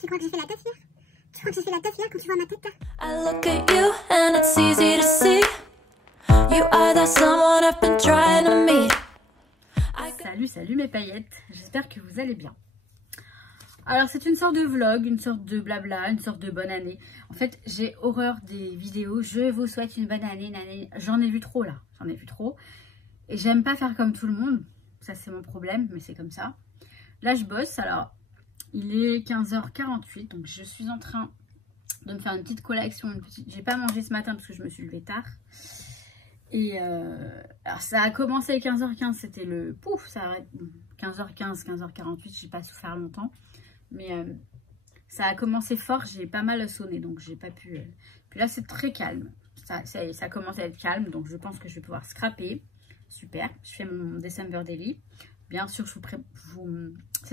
Tu crois que j'ai fait la teuf hier? Tu crois que j'ai fait la teuf hier quand tu vois ma tête là? I look at you and it's easy to see. You are that someone I've been trying to meet. Salut mes paillettes, j'espère que vous allez bien. Alors c'est une sorte de vlog, une sorte de blabla, une sorte de bonne année. En fait j'ai horreur des vidéos, je vous souhaite une bonne année, j'en ai vu trop là, j'en ai vu trop. Et j'aime pas faire comme tout le monde, ça c'est mon problème, mais c'est comme ça. Là je bosse, alors il est 15h48, donc je suis en train de me faire une petite collation, j'ai pas mangé ce matin parce que je me suis levée tard. Et alors ça a commencé à 15h15, c'était le pouf, ça arrête 15h15, 15h48, j'ai pas souffert longtemps. Mais ça a commencé fort, j'ai pas mal sonné, donc j'ai pas pu... Puis là c'est très calme, ça commence à être calme, donc je pense que je vais pouvoir scraper. Super, je fais mon December Daily. Bien sûr, c'est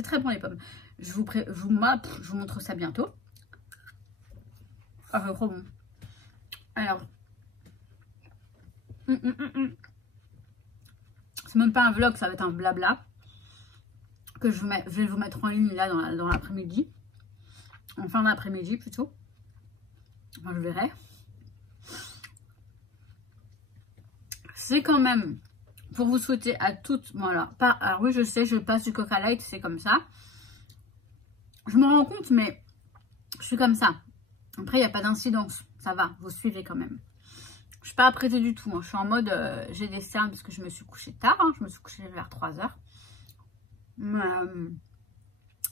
très bon les pommes. Je vous montre ça bientôt. Ah, c'est trop bon. Alors... C'est même pas un vlog, ça va être un blabla que je vais vous mettre en ligne là dans l'après-midi, en fin d'après-midi plutôt. Enfin, je verrai. C'est quand même pour vous souhaiter à toutes, voilà. Alors oui, je sais, je passe du Coca Light, c'est comme ça. Je me rends compte, mais je suis comme ça. Après, il n'y a pas d'incidence, ça va, vous suivez quand même. Je suis pas apprêtée du tout, hein. Je suis en mode, j'ai des cernes parce que je me suis couchée tard, hein. Je me suis couchée vers 3h.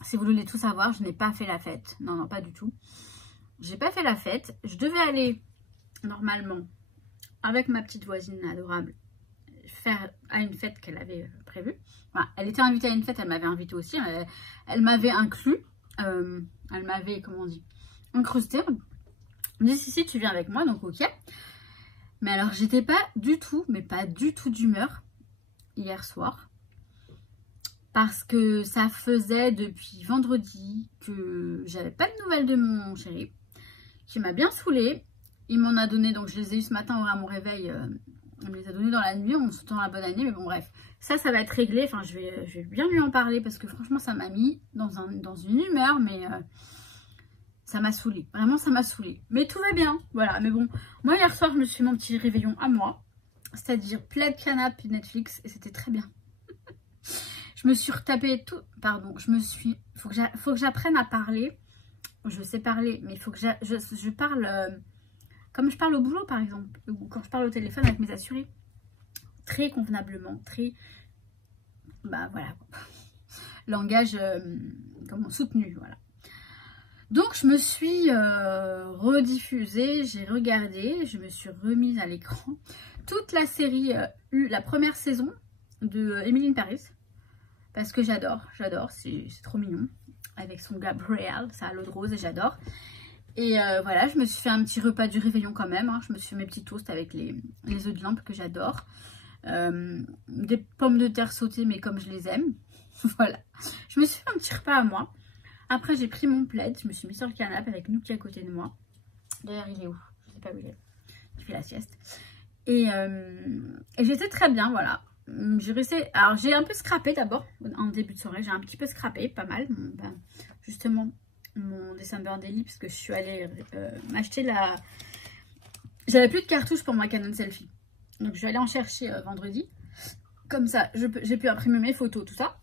Si vous voulez tout savoir, je n'ai pas fait la fête. Non, non, pas du tout. J'ai pas fait la fête. Je devais aller, normalement, avec ma petite voisine adorable, faire à une fête qu'elle avait prévue. Enfin, elle était invitée à une fête, elle m'avait invitée aussi. Elle m'avait inclus. Elle m'avait, comment on dit, incrusté. Elle me dit, si, tu viens avec moi, donc ok. Mais alors, j'étais pas du tout, mais pas du tout d'humeur hier soir. Parce que ça faisait depuis vendredi que j'avais pas de nouvelles de mon chéri. Qui m'a bien saoulée. Il m'en a donné, donc je les ai eu ce matin à mon réveil. On me les a donnés dans la nuit en me souhaitant la bonne année. Mais bon, bref, ça va être réglé. Enfin, je vais bien lui en parler parce que franchement, ça m'a mis dans une humeur, mais... ça m'a saoulée, vraiment ça m'a saoulée. Mais tout va bien, voilà. Mais bon, moi hier soir, je me suis fait mon petit réveillon à moi. C'est-à-dire plaid, canapé, Netflix. Et c'était très bien. Je me suis retapé tout... Pardon, faut que j'apprenne à parler. Je sais parler, mais il faut que je parle... comme je parle au boulot, par exemple. Ou quand je parle au téléphone avec mes assurés. Très convenablement, très... Bah voilà. Langage soutenu, voilà. Donc je me suis rediffusée, j'ai regardé, je me suis remise à l'écran toute la série, la première saison de Emily in Paris. Parce que j'adore, c'est trop mignon. Avec son Gabriel, ça a l'eau de rose et j'adore. Et voilà, je me suis fait un petit repas du réveillon quand même. Hein. Je me suis fait mes petits toasts avec les œufs de lampe que j'adore. Des pommes de terre sautées, mais comme je les aime. Voilà, je me suis fait un petit repas à moi. Après, j'ai pris mon plaid, je me suis mis sur le canapé avec Nuki à côté de moi. D'ailleurs, il est où? Je sais pas où il est. Il fait la sieste. Et j'étais très bien, voilà. Alors, j'ai un peu scrappé d'abord, en début de soirée. J'ai un petit peu scrappé, pas mal. Justement, mon December Daily, parce que je suis allée m'acheter la... J'avais plus de cartouches pour ma Canon Selfie. Donc, je vais aller en chercher vendredi. Comme ça, j'ai pu imprimer mes photos, tout ça.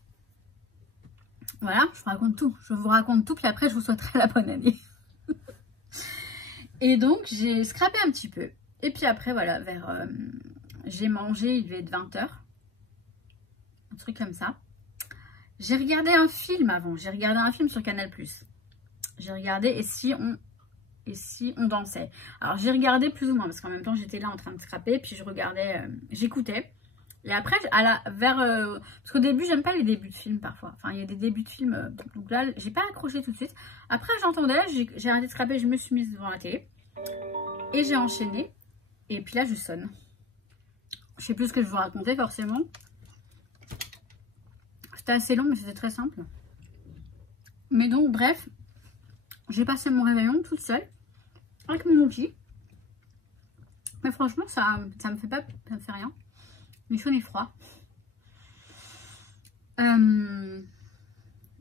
Voilà, je vous raconte tout. Je vous raconte tout, puis après, je vous souhaiterai la bonne année. Et donc, j'ai scrappé un petit peu. Et puis après, voilà, j'ai mangé, il devait être 20h. Un truc comme ça. J'ai regardé un film avant. J'ai regardé un film sur Canal+. J'ai regardé Et si on dansait. Alors, j'ai regardé plus ou moins, parce qu'en même temps, j'étais là en train de scraper. Puis je regardais, j'écoutais. Et après, parce qu'au début, j'aime pas les débuts de films parfois. Enfin, il y a des débuts de films. Donc là, j'ai pas accroché tout de suite. Après, j'entendais, j'ai arrêté de scraper, je me suis mise devant la télé. Et j'ai enchaîné. Et puis là, je sonne. Je sais plus ce que je vous racontais forcément. C'était assez long, mais c'était très simple. Mais donc, bref, j'ai passé mon réveillon toute seule. Avec mon outil. Mais franchement, ça me fait rien. Ni chaud ni froid.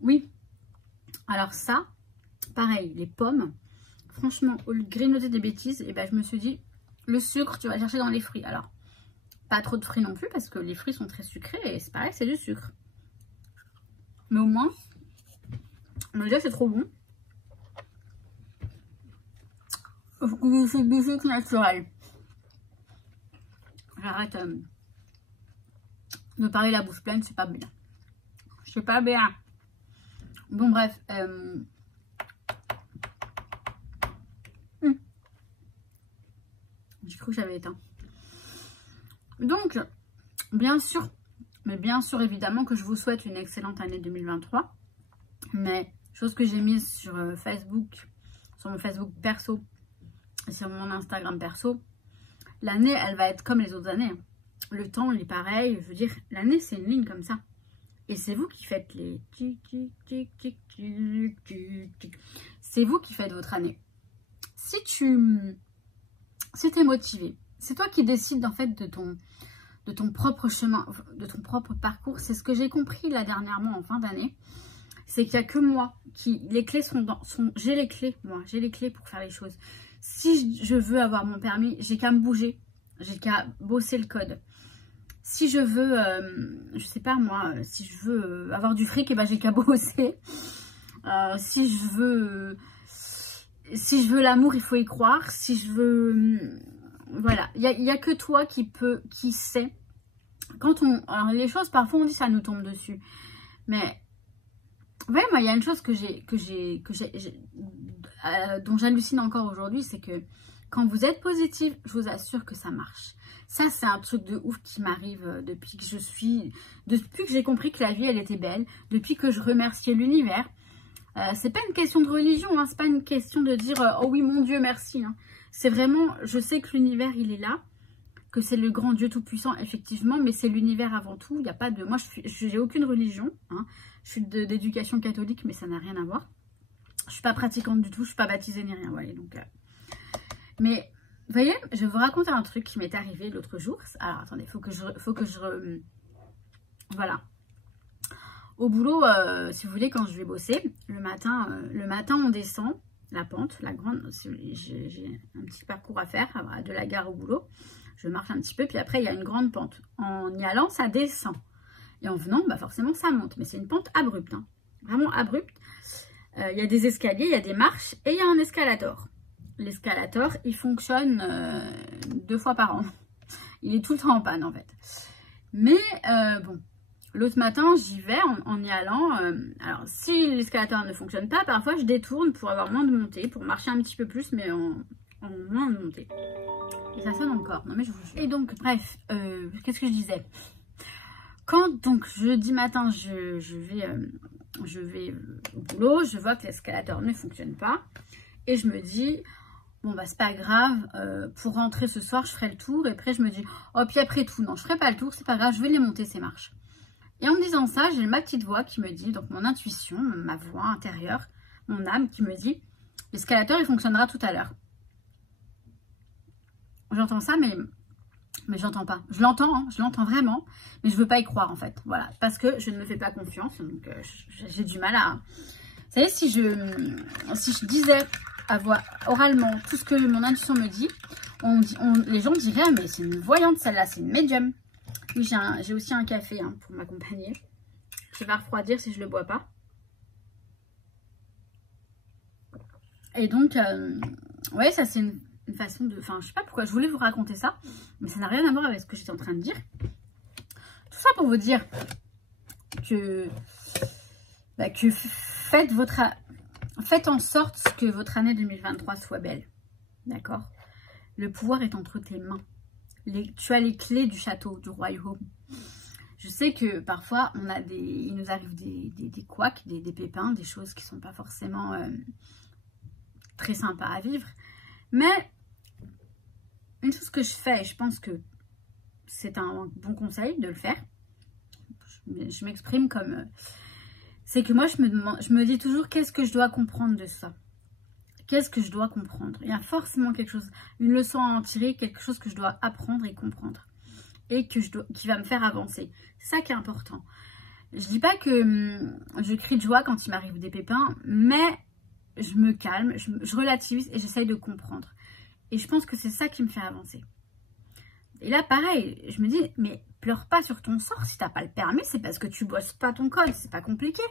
Oui. Alors ça, Pareil, les pommes. Franchement, au lieu de grignoter des bêtises, et ben, je me suis dit, le sucre, tu vas chercher dans les fruits. Alors, pas trop de fruits non plus, parce que les fruits sont très sucrés, et c'est pareil, c'est du sucre. Mais au moins, déjà, c'est trop bon. C'est du sucre naturel. J'arrête de parler la bouche pleine, c'est pas bien. C'est pas bien. Bon, bref. J'ai cru que j'avais éteint. Donc, bien sûr, mais bien sûr, évidemment, que je vous souhaite une excellente année 2023. Mais, chose que j'ai mise sur Facebook, sur mon Facebook perso, et sur mon Instagram perso, l'année, elle va être comme les autres années. Le temps, il est pareil. Je veux dire, l'année, c'est une ligne comme ça. Et c'est vous qui faites les... C'est vous qui faites votre année. Si t'es motivé, c'est toi qui décides en fait de ton propre chemin, de ton propre parcours. C'est ce que j'ai compris là dernièrement en fin d'année. C'est qu'il n'y a que moi qui... Les clés j'ai les clés, moi. J'ai les clés pour faire les choses. Si je veux avoir mon permis, j'ai qu'à me bouger. J'ai qu'à bosser le code. Si je veux, je sais pas moi, si je veux avoir du fric, et ben j'ai qu'à bosser. Si je veux l'amour, il faut y croire. Si je veux, voilà, il y a que toi qui sait. Alors les choses, parfois on dit ça nous tombe dessus, mais ouais, moi il y a une chose dont j'hallucine encore aujourd'hui, c'est que quand vous êtes positif, je vous assure que ça marche. Ça, c'est un truc de ouf qui m'arrive depuis que j'ai compris que la vie, elle était belle, depuis que je remerciais l'univers. C'est pas une question de religion, hein, c'est pas une question de dire oh oui, mon Dieu, merci. Hein. C'est vraiment, je sais que l'univers, il est là, que c'est le grand Dieu tout-puissant, effectivement, mais c'est l'univers avant tout. Il n'y a pas de... Moi, je n'ai aucune religion. Hein. Je suis d'éducation catholique, mais ça n'a rien à voir. Je suis pas pratiquante du tout, je suis pas baptisée ni rien. Voilà, donc... Mais, vous voyez, je vais vous raconter un truc qui m'est arrivé l'autre jour. Alors, attendez, faut que je... Voilà. Au boulot, si vous voulez, quand je vais bosser, le matin, on descend la pente, la grande... J'ai un petit parcours à faire de la gare au boulot. Je marche un petit peu, puis après, il y a une grande pente. En y allant, ça descend. Et en venant, bah forcément, ça monte. Mais c'est une pente abrupte, hein. Vraiment abrupte. Il y a des escaliers, il y a des marches et il y a un escalator. L'escalator, il fonctionne 2 fois par an. Il est tout le temps en panne, en fait. Mais, bon, l'autre matin, j'y vais en y allant. Alors, si l'escalator ne fonctionne pas, parfois, je détourne pour avoir moins de montée, pour marcher un petit peu plus, mais en moins de montée. Et ça sonne encore. Non, mais je vous jure. Et donc, bref, qu'est-ce que je disais? Quand, donc, jeudi matin, je vais au boulot, je vois que l'escalator ne fonctionne pas. Et je me dis... Bon, bah, c'est pas grave, pour rentrer ce soir, je ferai le tour. Et après, je me dis, oh, puis après tout, non, je ferai pas le tour, c'est pas grave, je vais les monter, ces marches. Et en me disant ça, j'ai ma petite voix qui me dit, donc mon intuition, ma voix intérieure, mon âme qui me dit, l'escalator, il fonctionnera tout à l'heure. J'entends ça, mais j'entends pas. Je l'entends, hein, je l'entends vraiment, mais je veux pas y croire, en fait. Voilà, parce que je ne me fais pas confiance, donc j'ai du mal à... Vous savez, si je disais... à voix oralement tout ce que mon intuition me dit, les gens diraient mais c'est une voyante celle-là, c'est une médium. Oui, j'ai aussi un café hein, pour m'accompagner. Je vais refroidir si je le bois pas. Et donc, ouais, ça c'est une façon de... Enfin, je sais pas pourquoi je voulais vous raconter ça, mais ça n'a rien à voir avec ce que j'étais en train de dire. Tout ça pour vous dire que faites en sorte que votre année 2023 soit belle. D'accord? Le pouvoir est entre tes mains. Tu as les clés du château, du royaume. Je sais que parfois, il nous arrive des couacs, des pépins, des choses qui ne sont pas forcément très sympas à vivre. Mais une chose que je fais, et je pense que c'est un bon conseil de le faire, je m'exprime comme... c'est que moi, je me dis toujours, qu'est-ce que je dois comprendre de ça? Qu'est-ce que je dois comprendre? Il y a forcément quelque chose, une leçon à en tirer, quelque chose que je dois apprendre et comprendre. Et qui va me faire avancer. C'est ça qui est important. Je dis pas que je crie de joie quand il m'arrive des pépins, mais je me calme, je relativise et j'essaye de comprendre. Et je pense que c'est ça qui me fait avancer. Et là, pareil, je me dis, mais pleure pas sur ton sort. Si t'as pas le permis, c'est parce que tu bosses pas ton code. C'est pas compliqué.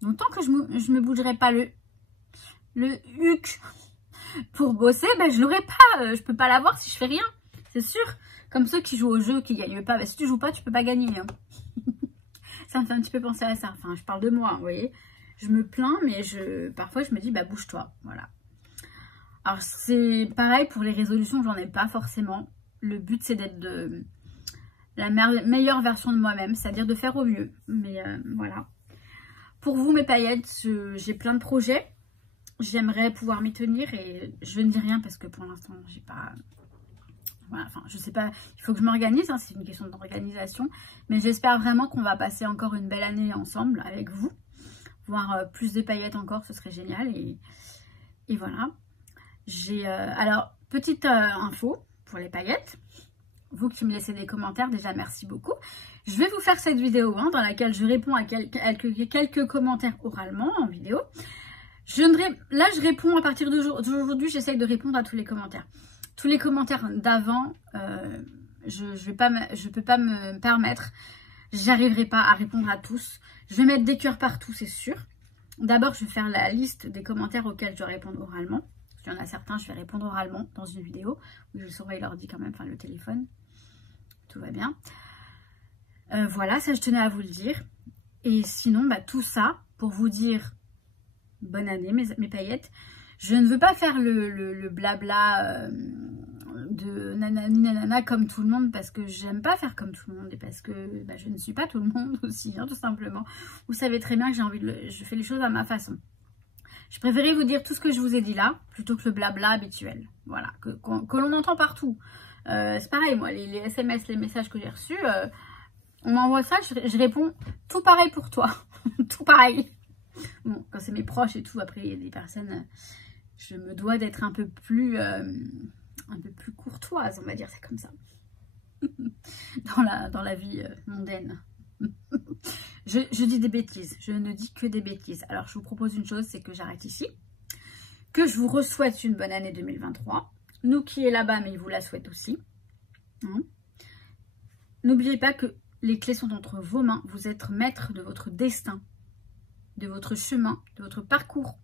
Donc, tant que je me bougerai pas le huc pour bosser, ben, je l'aurai pas. Je peux pas l'avoir si je fais rien. C'est sûr. Comme ceux qui jouent au jeu, qui gagnent pas. Ben, si tu joues pas, tu peux pas gagner. Hein. Ça me fait un petit peu penser à ça. Enfin, je parle de moi, vous voyez. Je me plains, mais parfois, je me dis, bah, bouge-toi. Voilà. Alors, c'est pareil pour les résolutions, j'en ai pas forcément. Le but, c'est d'être la meilleure version de moi-même, c'est-à-dire de faire au mieux. Mais voilà. Pour vous, mes paillettes, j'ai plein de projets. J'aimerais pouvoir m'y tenir et je ne dis rien parce que pour l'instant, j'ai pas... Voilà, enfin, je sais pas, il faut que je m'organise, hein, c'est une question d'organisation. Mais j'espère vraiment qu'on va passer encore une belle année ensemble avec vous. Voir plus de paillettes encore, ce serait génial. Et voilà. Alors, petite info pour les paillettes. Vous qui me laissez des commentaires, déjà merci beaucoup. Je vais vous faire cette vidéo hein, dans laquelle je réponds à quelques commentaires oralement en vidéo. Là, je réponds à partir d'aujourd'hui, j'essaye de répondre à tous les commentaires. Tous les commentaires d'avant, je ne peux pas me permettre. J'arriverai pas à répondre à tous. Je vais mettre des cœurs partout, c'est sûr. D'abord, je vais faire la liste des commentaires auxquels je dois répondre oralement. Il y en a certains, je vais répondre oralement dans une vidéo où je surveille l'ordi quand même, enfin le téléphone. Tout va bien. Voilà, ça je tenais à vous le dire. Et sinon, bah, tout ça pour vous dire bonne année mes paillettes. Je ne veux pas faire le blabla de nanani nanana comme tout le monde parce que j'aime pas faire comme tout le monde et parce que bah, je ne suis pas tout le monde aussi, hein, tout simplement. Vous savez très bien que je fais les choses à ma façon. Je préférais vous dire tout ce que je vous ai dit là, plutôt que le blabla habituel. Voilà, que l'on entend partout. C'est pareil, moi, les SMS, les messages que j'ai reçus, on m'envoie ça, je réponds tout pareil pour toi. Tout pareil. Bon, quand c'est mes proches et tout, après, il y a des personnes, je me dois d'être un peu plus courtoise, on va dire, c'est comme ça. dans la vie mondaine. Je dis des bêtises, je ne dis que des bêtises. Alors je vous propose une chose, c'est que j'arrête ici, que je vous souhaite une bonne année 2023. Nous qui est là-bas, mais il vous la souhaite aussi. Hein. N'oubliez pas que les clés sont entre vos mains. Vous êtes maître de votre destin, de votre chemin, de votre parcours.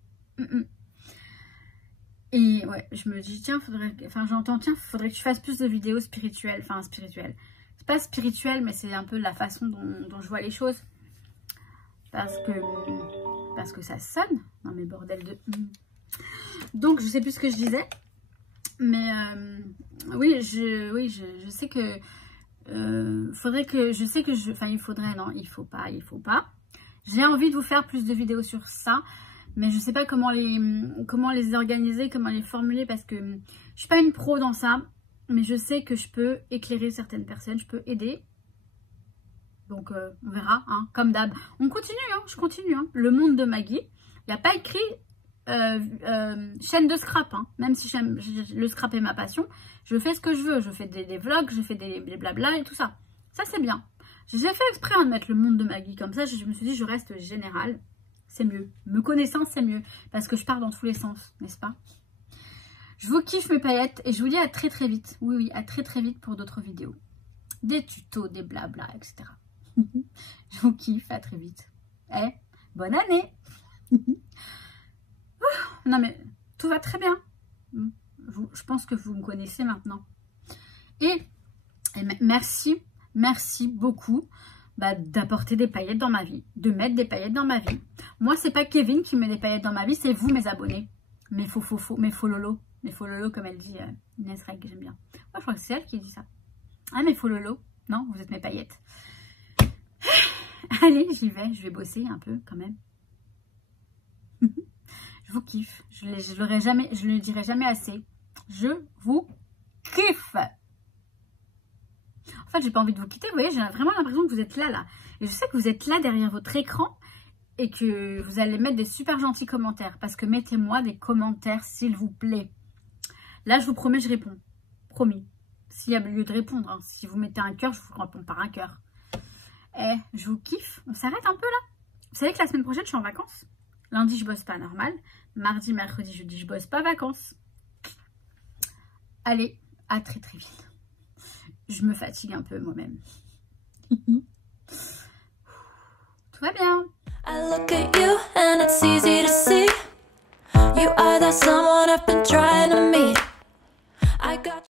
Et ouais, je me dis, tiens, faudrait que tu fasses plus de vidéos spirituelles. Enfin, spirituelles. C'est pas spirituel, mais c'est un peu la façon dont je vois les choses. Parce que ça sonne dans mes bordels de... Donc, je sais plus ce que je disais. Mais oui, je sais que... il faut pas. J'ai envie de vous faire plus de vidéos sur ça. Mais je sais pas comment les organiser, comment les formuler. Parce que je suis pas une pro dans ça. Mais je sais que je peux éclairer certaines personnes. Je peux aider. Donc, on verra, hein, comme d'hab. On continue, hein, je continue. Hein. Le monde de Maggie. Il n'y a pas écrit chaîne de scrap. Hein. Même si le scrap est ma passion, je fais ce que je veux. Je fais des vlogs, je fais des blabla et tout ça. Ça, c'est bien. J'ai fait exprès de mettre le monde de Maggie comme ça. Je me suis dit, je reste générale. C'est mieux. Me connaissant, c'est mieux. Parce que je pars dans tous les sens, n'est-ce pas? Je vous kiffe mes paillettes. Et je vous dis à très très vite. Oui, oui, à très très vite pour d'autres vidéos. Des tutos, des blabla, etc. Je vous kiffe, à très vite. Bonne année. Non mais tout va très bien. Je pense que vous me connaissez maintenant. Et merci beaucoup d'apporter des paillettes dans ma vie, de mettre des paillettes dans ma vie. Moi, c'est pas Kevin qui met des paillettes dans ma vie, c'est vous mes abonnés. Mes fololo, comme elle dit Inès Reg, que j'aime bien. Moi, je crois que c'est elle qui dit ça. Ah, mes fololo. Non, vous êtes mes paillettes. Allez, j'y vais, je vais bosser un peu quand même. Je vous kiffe. Je le dirai jamais assez. Je vous kiffe. En fait, j'ai pas envie de vous quitter. Vous voyez, j'ai vraiment l'impression que vous êtes là. Et je sais que vous êtes là derrière votre écran et que vous allez mettre des super gentils commentaires. Parce que mettez-moi des commentaires, s'il vous plaît. Là, je vous promets, je réponds. Promis. S'il y a lieu de répondre. Hein. Si vous mettez un cœur, je vous réponds par un cœur. Je vous kiffe. On s'arrête un peu là. Vous savez que la semaine prochaine, je suis en vacances. Lundi, je bosse pas normal. Mardi, mercredi, jeudi, je bosse pas, vacances. Allez, à très très vite. Je me fatigue un peu moi-même. Tout va bien. I look at you and it's easy to see. You are that someone I've been trying to